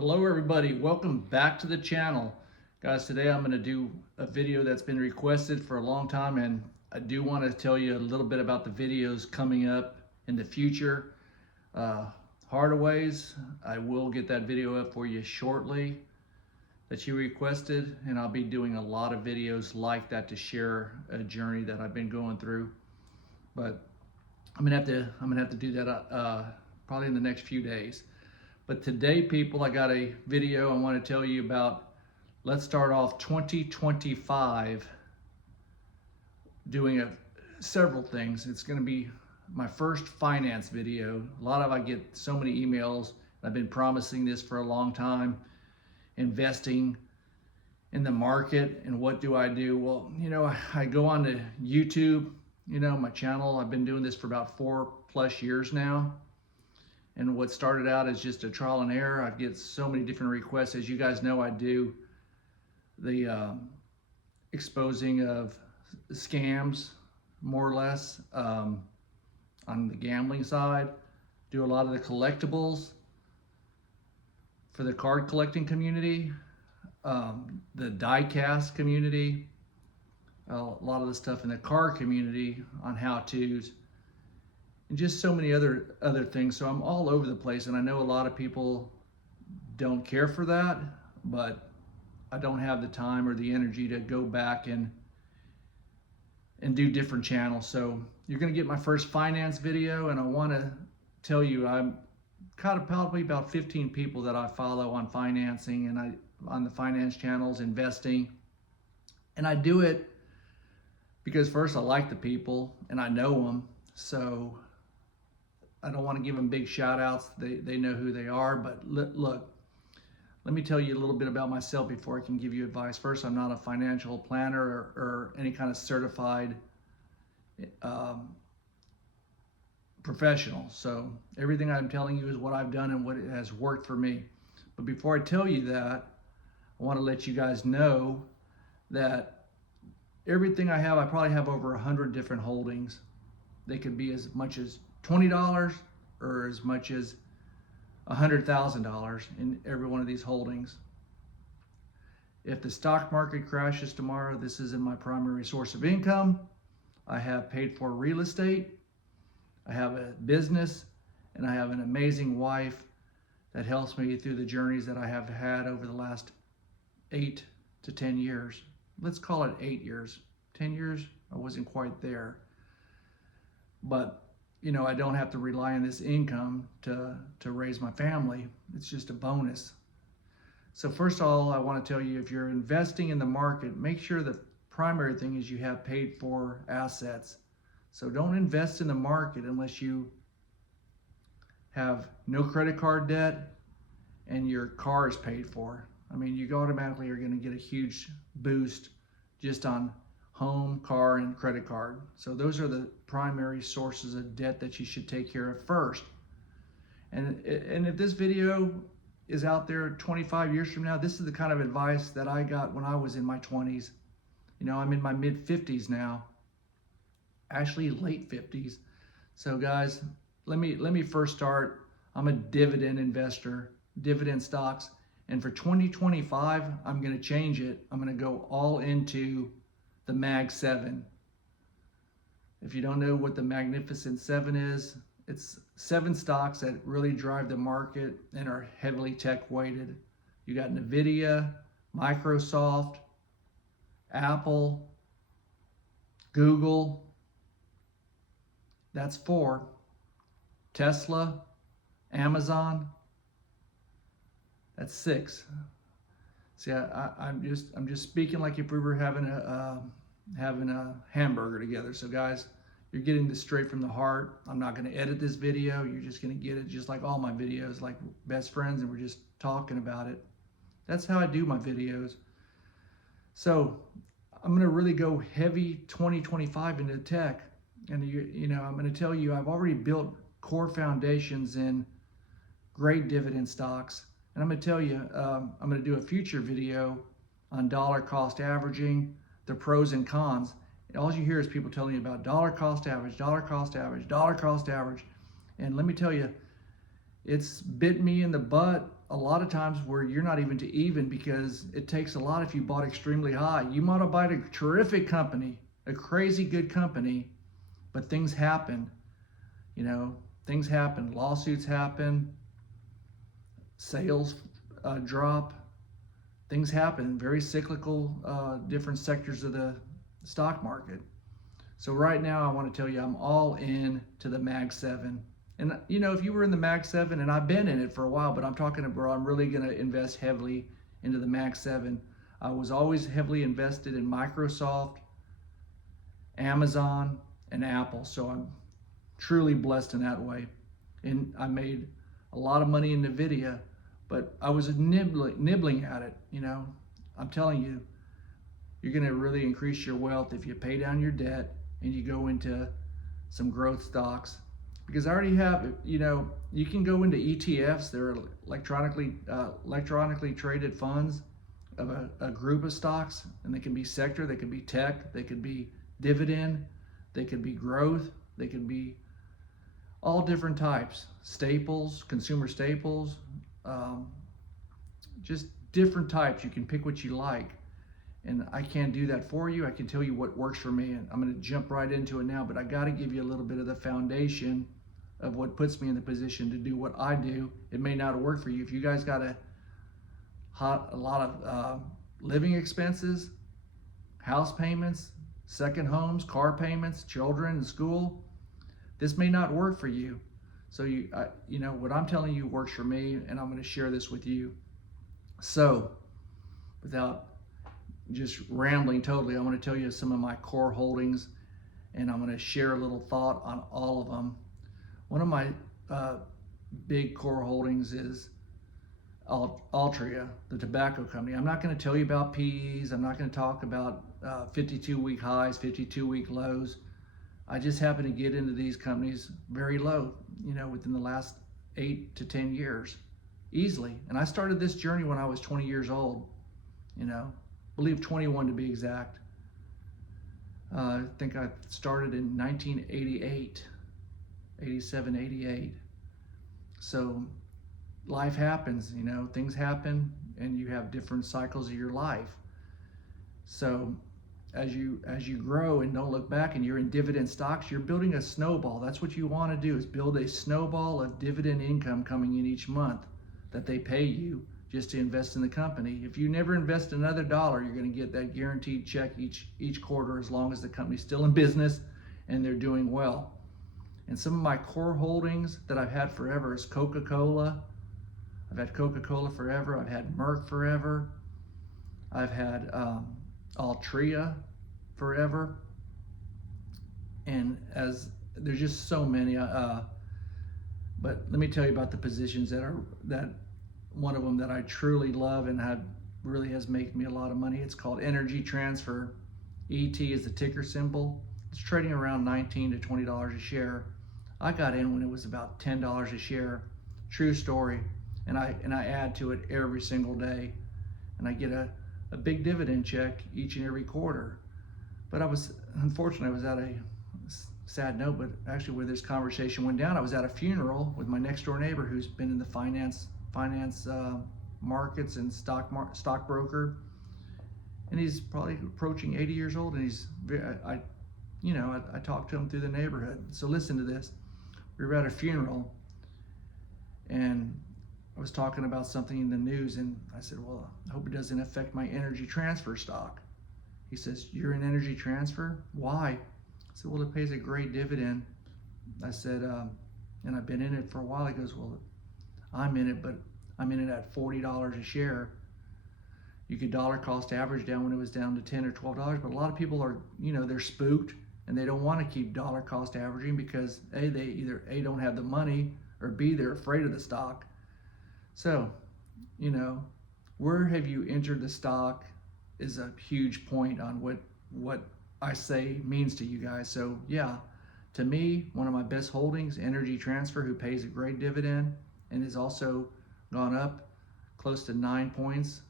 Hello everybody, welcome back to the channel. Guys, today I'm going to do a video that's been requested for a long time, and I do want to tell you a little bit about the videos coming up in the future. Hardaways, I will get that video up for you shortly that you requested, and I'll be doing a lot of videos like that to share a journey that I've been going through. But I'm gonna have to do that probably in the next few days. But today, people, I got a video I want to tell you about. Let's start off 2025 doing several things. It's going to be my first finance video. I get so many emails. I've been promising this for a long time, investing in the market. And what do I do? Well, I go on to YouTube, my channel. I've been doing this for about 4+ years now. And what started out as just a trial and error, I get so many different requests. As you guys know, I do the exposing of scams, more or less, on the gambling side. Do a lot of the collectibles for the card collecting community, the die-cast community, a lot of the stuff in the car community on how-tos, and just so many other things. So I'm all over the place, and I know a lot of people don't care for that, but I don't have the time or the energy to go back and do different channels. So you're gonna get my first finance video, and I wanna tell you, I'm kind of probably about 15 people that I follow on financing and on the finance channels, investing. And I do it because first, I like the people and I know them. So I don't want to give them big shout outs. They know who they are. But look, let me tell you a little bit about myself before I can give you advice. First, I'm not a financial planner or any kind of certified professional. So everything I'm telling you is what I've done and what it has worked for me. But before I tell you that, I want to let you guys know that everything I have, I probably have over 100 different holdings. They could be as much as $20 or as much as $100,000 in every one of these holdings. If the stock market crashes tomorrow, this isn't my primary source of income. I have paid for real estate, I have a business, and I have an amazing wife that helps me through the journeys that I have had over the last 8 to 10 years. Let's call it 8 years. 10 years, I wasn't quite there. But I don't have to rely on this income to raise my family. It's just a bonus. So first of all, I want to tell you, if you're investing in the market, make sure the primary thing is you have paid for assets. So don't invest in the market unless you have no credit card debt and your car is paid for. I mean, you automatically are going to get a huge boost just on home, car, and credit card. So those are the primary sources of debt that you should take care of first. And if this video is out there 25 years from now, this is the kind of advice that I got when I was in my 20s. I'm in my mid 50s now, actually late 50s. So guys, let me first start. I'm a dividend investor, dividend stocks. And for 2025, I'm going to change it. I'm going to go all into the Mag 7. If you don't know what the Magnificent 7 is, it's 7 stocks that really drive the market and are heavily tech weighted. You got Nvidia, Microsoft, Apple, Google. That's 4. Tesla, Amazon. That's 6. See, I'm just speaking like if we were having a hamburger together. So guys, you're getting this straight from the heart. I'm not going to edit this video. You're just going to get it just like all my videos, like best friends, and we're just talking about it. That's how I do my videos. So I'm going to really go heavy 2025 into tech, and I'm going to tell you, I've already built core foundations in great dividend stocks. And I'm going to tell you, I'm going to do a future video on dollar cost averaging, the pros and cons. And all you hear is people telling you about dollar cost average, dollar cost average, dollar cost average. And let me tell you, it's bit me in the butt a lot of times where you're not even to even, because it takes a lot if you bought extremely high. You might have bought a terrific company, a crazy good company, but things happen. Things happen. Lawsuits happen. Sales drop. Things happen. Very cyclical, different sectors of the stock market. So right now, I want to tell you, I'm all in to the Mag 7. And if you were in the Mag 7, and I've been in it for a while, but I'm talking about I'm really going to invest heavily into the Mag 7. I was always heavily invested in Microsoft, Amazon, and Apple. So I'm truly blessed in that way. And I made a lot of money in NVIDIA, but I was nibbling at it. I'm telling you, you're going to really increase your wealth if you pay down your debt and you go into some growth stocks. Because I already have, you can go into ETFs. They're electronically traded funds of a group of stocks, and they can be sector, they could be tech, they could be dividend, they could be growth, they could be all different types, staples, consumer staples, just different types. You can pick what you like. And I can't do that for you. I can tell you what works for me, and I'm going to jump right into it now, but I got to give you a little bit of the foundation of what puts me in the position to do what I do. It may not work for you. If you guys got a lot of living expenses, house payments, second homes, car payments, children in school, this may not work for you. So what I'm telling you works for me, and I'm going to share this with you. So without just rambling totally, I want to tell you some of my core holdings, and I'm going to share a little thought on all of them. One of my big core holdings is Altria, the tobacco company. I'm not going to tell you about PEs. I'm not going to talk about 52-week highs, 52-week lows. I just happen to get into these companies very low, within the last 8 to 10 years, easily. And I started this journey when I was 20 years old, I believe 21 to be exact. I think I started in 1988, 87, 88. So life happens, things happen, and you have different cycles of your life. So as you grow and don't look back, and you're in dividend stocks, you're building a snowball. That's what you want to do, is build a snowball of dividend income coming in each month that they pay you just to invest in the company. If you never invest another dollar, you're going to get that guaranteed check each quarter, as long as the company's still in business and they're doing well. And some of my core holdings that I've had forever is Coca-Cola. I've had Coca-Cola forever. I've had Merck forever. I've had Altria forever. And as there's just so many. But let me tell you about the positions that one of them that I truly love and really has made me a lot of money. It's called Energy Transfer. ET is the ticker symbol. It's trading around $19 to $20 a share. I got in when it was about $10 a share. True story. And I add to it every single day. And I get a big dividend check each and every quarter. But unfortunately, I was at a sad note, but actually where this conversation went down, I was at a funeral with my next door neighbor who's been in the finance markets and stockbroker, and he's probably approaching 80 years old, and I talked to him through the neighborhood. So listen to this. We were at a funeral, and I was talking about something in the news, and I said, well, I hope it doesn't affect my Energy Transfer stock. He says, you're in Energy Transfer? Why? I said, well, it pays a great dividend. I said, and I've been in it for a while. He goes, well, I'm in it, but I'm in it at $40 a share. You could dollar cost average down when it was down to $10 or $12, but a lot of people are, they're spooked, and they don't want to keep dollar cost averaging because they either don't have the money, or B, they're afraid of the stock. So, where have you entered the stock is a huge point on what I say means to you guys. So yeah, to me, one of my best holdings, Energy Transfer, who pays a great dividend and has also gone up close to 9 points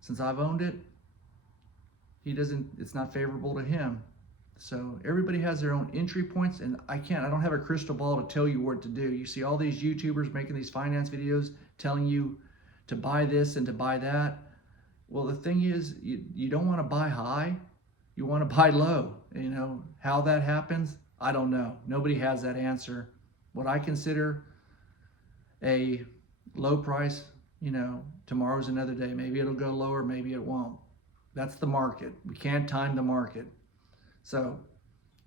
since I've owned it. It's not favorable to him. So everybody has their own entry points, and I don't have a crystal ball to tell you what to do. You see all these YouTubers making these finance videos telling you to buy this and to buy that. Well, the thing is, you don't want to buy high, you want to buy low. You know, how that happens, I don't know. Nobody has that answer. What I consider a low price, you know, tomorrow's another day. Maybe it'll go lower, maybe it won't. That's the market. We can't time the market. So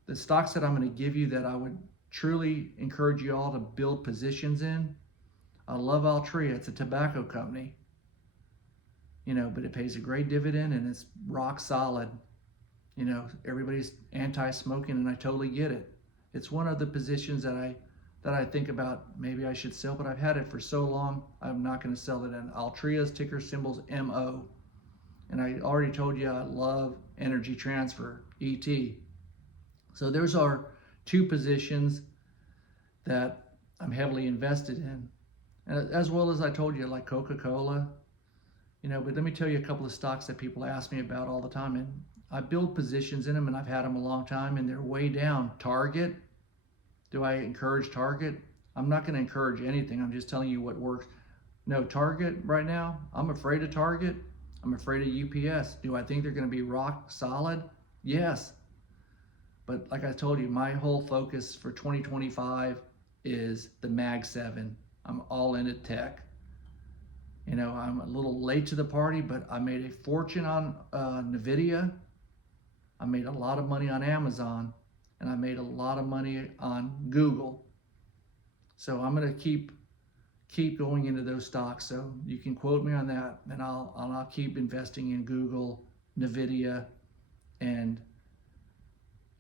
the stocks that I'm going to give you that I would truly encourage you all to build positions in, I love Altria. It's a tobacco company, you know, but it pays a great dividend and it's rock solid. You know, everybody's anti-smoking and I totally get it. It's one of the positions that I think about maybe I should sell, but I've had it for so long, I'm not going to sell it. And Altria's ticker symbol's MO. And I already told you I love Energy Transfer, ET. So those are two positions that I'm heavily invested in. And as well as I told you, like Coca-Cola, you know, but let me tell you a couple of stocks that people ask me about all the time. And I build positions in them and I've had them a long time and they're way down. Target. Do I encourage Target? I'm not going to encourage anything. I'm just telling you what works. No, Target right now, I'm afraid of Target. I'm afraid of UPS. Do I think they're going to be rock solid? Yes. But like I told you, my whole focus for 2025 is the Mag 7. I'm all into tech. You know, I'm a little late to the party, but I made a fortune on NVIDIA. I made a lot of money on Amazon. And I made a lot of money on Google. So I'm going to keep going into those stocks. So you can quote me on that, and I'll keep investing in Google, NVIDIA, and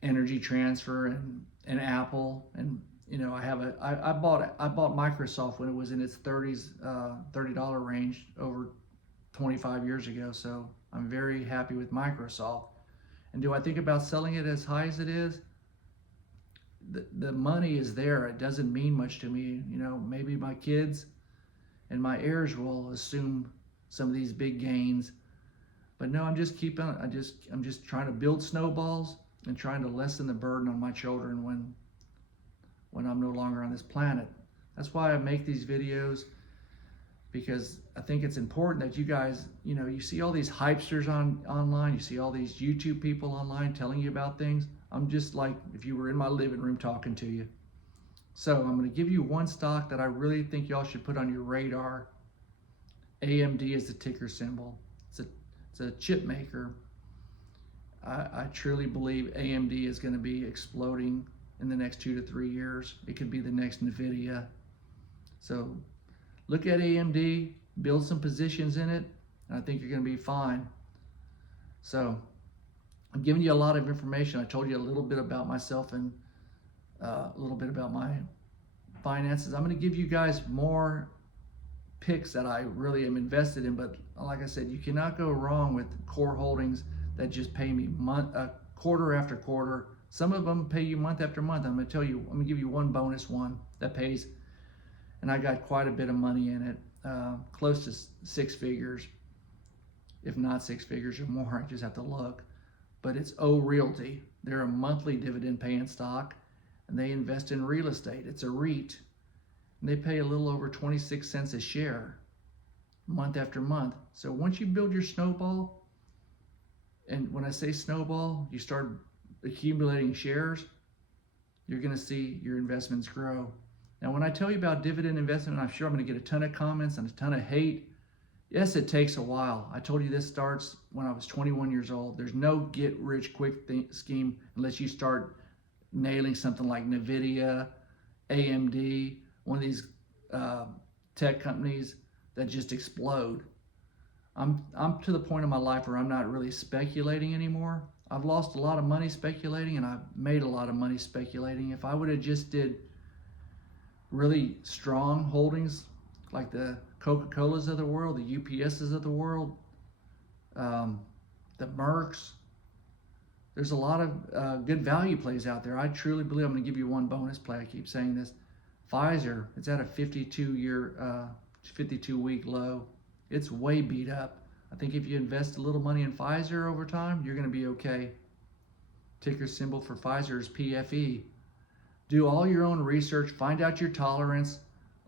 Energy Transfer, and Apple. And you know, I bought Microsoft when it was in its $30 range over 25 years ago. So I'm very happy with Microsoft. And do I think about selling it as high as it is? The money is there. It doesn't mean much to me. You know, maybe my kids and my heirs will assume some of these big gains, but no, I'm just trying to build snowballs and trying to lessen the burden on my children when I'm no longer on this planet. That's why I make these videos, because I think it's important that you guys, you know, you see all these hypesters online, you see all these YouTube people online telling you about things. I'm just like if you were in my living room talking to you. So I'm going to give you one stock that I really think y'all should put on your radar. AMD is the ticker symbol. It's a chip maker. I truly believe AMD is going to be exploding in the next 2 to 3 years. It could be the next NVIDIA. So look at AMD, build some positions in it, and I think you're going to be fine. So I'm giving you a lot of information. I told you a little bit about myself and a little bit about my finances. I'm going to give you guys more picks that I really am invested in, but like I said, you cannot go wrong with core holdings that just pay me quarter after quarter. Some of them pay you month after month. I'm going to give you one bonus one that pays, and I got quite a bit of money in it, close to 6 figures, if not 6 figures or more. I just have to look. But it's O Realty. They're a monthly dividend paying stock, and they invest in real estate. It's a REIT, and they pay a little over 26 cents a share month after month. So once you build your snowball, and when I say snowball, you start accumulating shares, you're going to see your investments grow. Now, when I tell you about dividend investment, I'm sure I'm going to get a ton of comments and a ton of hate. Yes, it takes a while. I told you this starts when I was 21 years old. There's no get-rich-quick scheme unless you start nailing something like NVIDIA, AMD, one of these tech companies that just explode. I'm to the point in my life where I'm not really speculating anymore. I've lost a lot of money speculating, and I've made a lot of money speculating. If I would have just did really strong holdings like the Coca-Colas of the world, the UPSs of the world, the Mercs, there's a lot of good value plays out there. I truly believe, I'm going to give you one bonus play. I keep saying this. Pfizer, it's at a 52-week low. It's way beat up. I think if you invest a little money in Pfizer over time, you're going to be okay. Ticker symbol for Pfizer is PFE. Do all your own research. Find out your tolerance.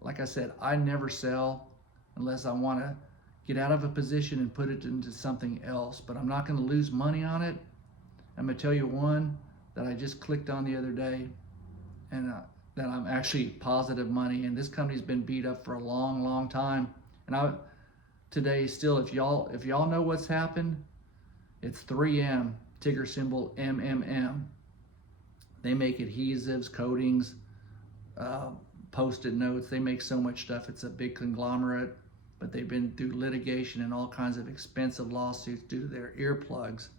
Like I said, I never sell unless I want to get out of a position and put it into something else. But I'm not going to lose money on it. I'm going to tell you one that I just clicked on the other day, and that I'm actually positive money. And this company's been beat up for a long, long time. And today still, if y'all know what's happened, it's 3M, ticker symbol MMM. They make adhesives, coatings, post-it notes. They make so much stuff. It's a big conglomerate, but they've been through litigation and all kinds of expensive lawsuits due to their earplugs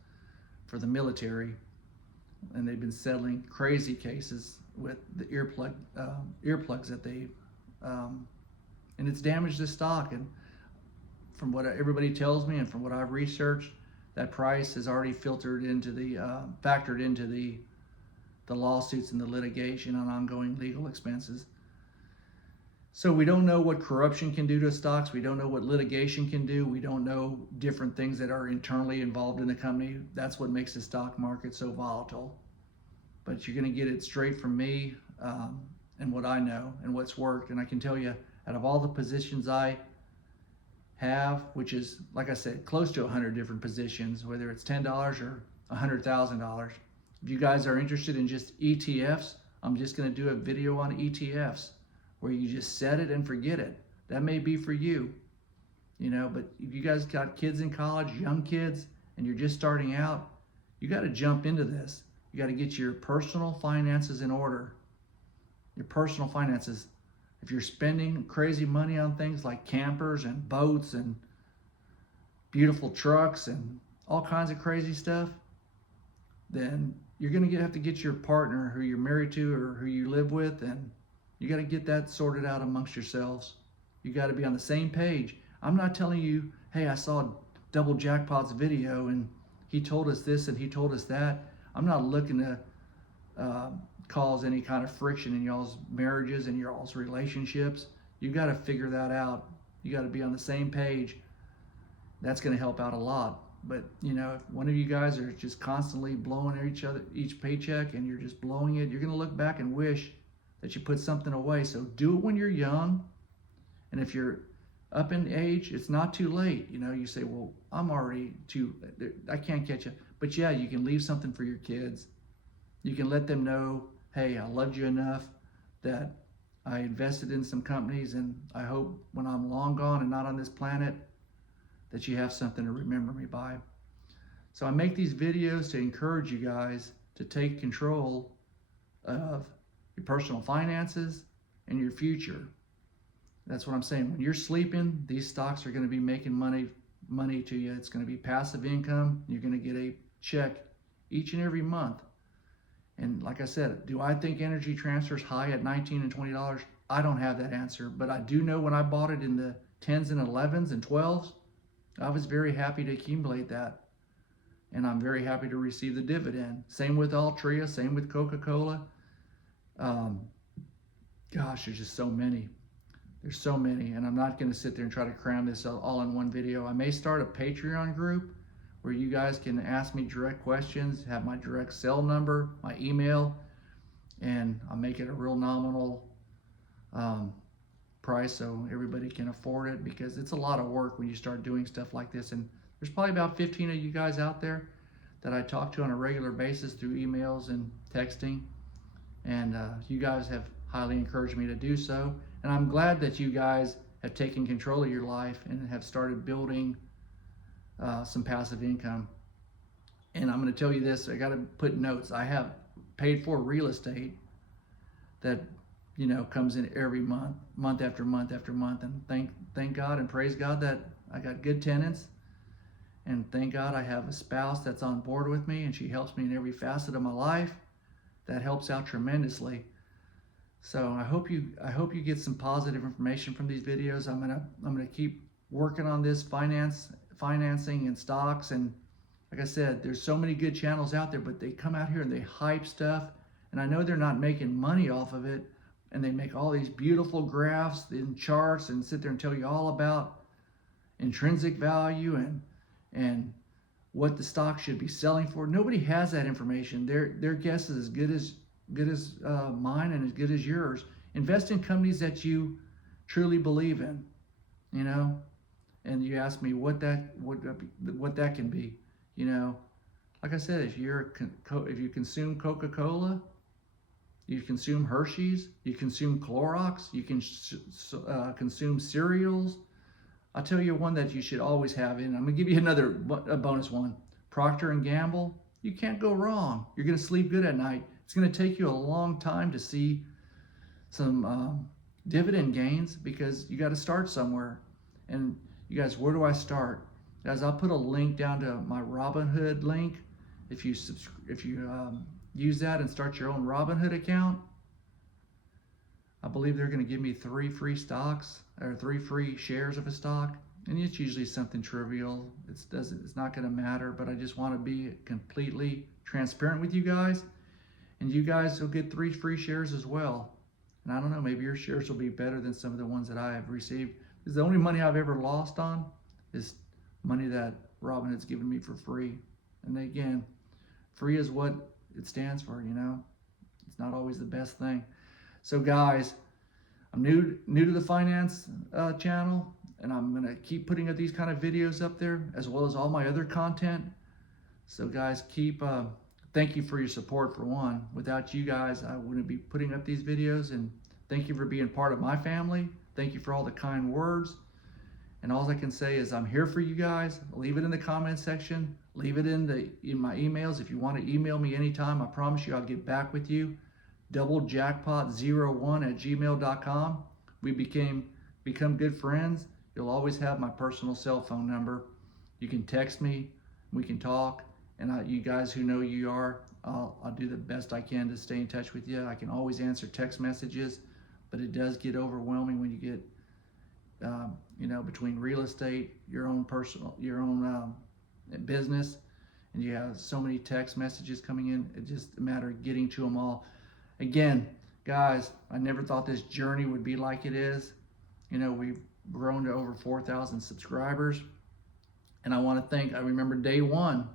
for the military. And they've been settling crazy cases with the earplugs that they, and it's damaged the stock. And from what everybody tells me and from what I've researched, that price has already factored into the lawsuits and the litigation and ongoing legal expenses. So we don't know what corruption can do to stocks. We don't know what litigation can do. We don't know different things that are internally involved in the company. That's what makes the stock market so volatile. But you're going to get it straight from me and what I know and what's worked. And I can tell you, out of all the positions I have, which is, like I said, close to 100 different positions, whether it's $10 or $100,000. If you guys are interested in just ETFs, I'm just going to do a video on ETFs where you just set it and forget it. That may be for you, but if you guys got kids in college, young kids, and you're just starting out, you got to jump into this. You got to get your personal finances in order. Your personal finances. If you're spending crazy money on things like campers and boats and beautiful trucks and all kinds of crazy stuff, then you're going to have to get your partner who you're married to or who you live with, and you got to get that sorted out amongst yourselves. You got to be on the same page. I'm not telling you, hey, I saw Double Jackpot's video and he told us this and he told us that. I'm not looking to cause any kind of friction in y'all's marriages and y'all's relationships. You got to figure that out. You got to be on the same page. That's going to help out a lot. But if one of you guys are just constantly blowing each paycheck and you're just blowing it, you're going to look back and wish that you put something away. So do it when you're young. And if you're up in age, it's not too late. You say, well, I'm already I can't catch up. But yeah, you can leave something for your kids. You can let them know, hey, I loved you enough that I invested in some companies, and I hope when I'm long gone and not on this planet that you have something to remember me by. So I make these videos to encourage you guys to take control of your personal finances and your future. That's what I'm saying. When you're sleeping, these stocks are going to be making money to you. It's going to be passive income. You're going to get a check each and every month. And like I said, do I think Energy Transfer is high at $19 and $20? I don't have that answer, but I do know when I bought it in the 10s and 11s and 12s, I was very happy to accumulate that. And I'm very happy to receive the dividend. Same with Altria, same with Coca-Cola. Gosh, there's just so many. There's so many, and I'm not going to sit there and try to cram this all in one video. I may start a Patreon group where you guys can ask me direct questions, have my direct cell number, my email, and I'll make it a real nominal price so everybody can afford it, because it's a lot of work when you start doing stuff like this. And there's probably about 15 of you guys out there that I talk to on a regular basis through emails and texting, and you guys have highly encouraged me to do so. And I'm glad that you guys have taken control of your life and have started building some passive income. And I'm going to tell you this, I got to put notes. I have paid for real estate that comes in every month after month after month, and thank God and praise God that I got good tenants, and thank God I have a spouse that's on board with me, and she helps me in every facet of my life. That helps out tremendously. So I hope you get some positive information from these videos. I'm gonna keep working on this financing and stocks, and like I said, there's so many good channels out there, but they come out here and they hype stuff, and I know they're not making money off of it, and they make all these beautiful graphs and charts and sit there and tell you all about intrinsic value and what the stock should be selling for. Nobody has that information. Their guess is as good as mine and as good as yours. Invest in companies that you truly believe in. you know. And you ask me what that can be, you know. Like I said, if you consume Coca-Cola, you consume Hershey's, you consume Clorox, you can consume cereals. I'll tell you one that you should always have in. I'm gonna give you a bonus one. Procter and Gamble. You can't go wrong. You're gonna sleep good at night. It's gonna take you a long time to see some dividend gains because you got to start somewhere. And you guys, where do I start? Guys, I'll put a link down to my Robinhood link. If you use that and start your own Robinhood account, I believe they're going to give me 3 free stocks or 3 free shares of a stock. And it's usually something trivial. It's not going to matter, but I just want to be completely transparent with you guys. And you guys will get 3 free shares as well. And I don't know, maybe your shares will be better than some of the ones that I have received. Because the only money I've ever lost on is money that Robinhood's given me for free. And again, free is what it stands for, you know. It's not always the best thing. So guys, I'm new to the finance channel, and I'm gonna keep putting up these kind of videos up there, as well as all my other content. So guys, thank you for your support for one. Without you guys, I wouldn't be putting up these videos, and thank you for being part of my family. Thank you for all the kind words. And all I can say is I'm here for you guys. Leave it in the comment section. Leave it in my emails. If you want to email me anytime, I promise you I'll get back with you. doublejackpot01@gmail.com. We become good friends. You'll always have my personal cell phone number. You can text me. We can talk. And you guys who know who you are, I'll do the best I can to stay in touch with you. I can always answer text messages, but it does get overwhelming when you get, you know, between real estate, your own business, and you have so many text messages coming in. It's just a matter of getting to them all. Again, guys, I never thought this journey would be like it is. You know, we've grown to over 4,000 subscribers, and I remember day one.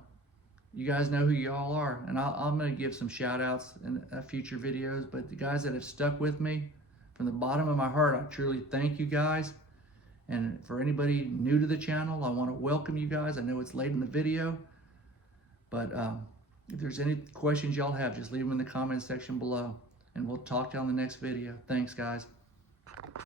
You guys know who y'all are, and I'm going to give some shout outs in future videos, but the guys that have stuck with me from the bottom of my heart, I truly thank you guys. And for anybody new to the channel, I want to welcome you guys. I know it's late in the video, but if there's any questions y'all have, just leave them in the comment section below, and we'll talk to you on the next video. Thanks, guys.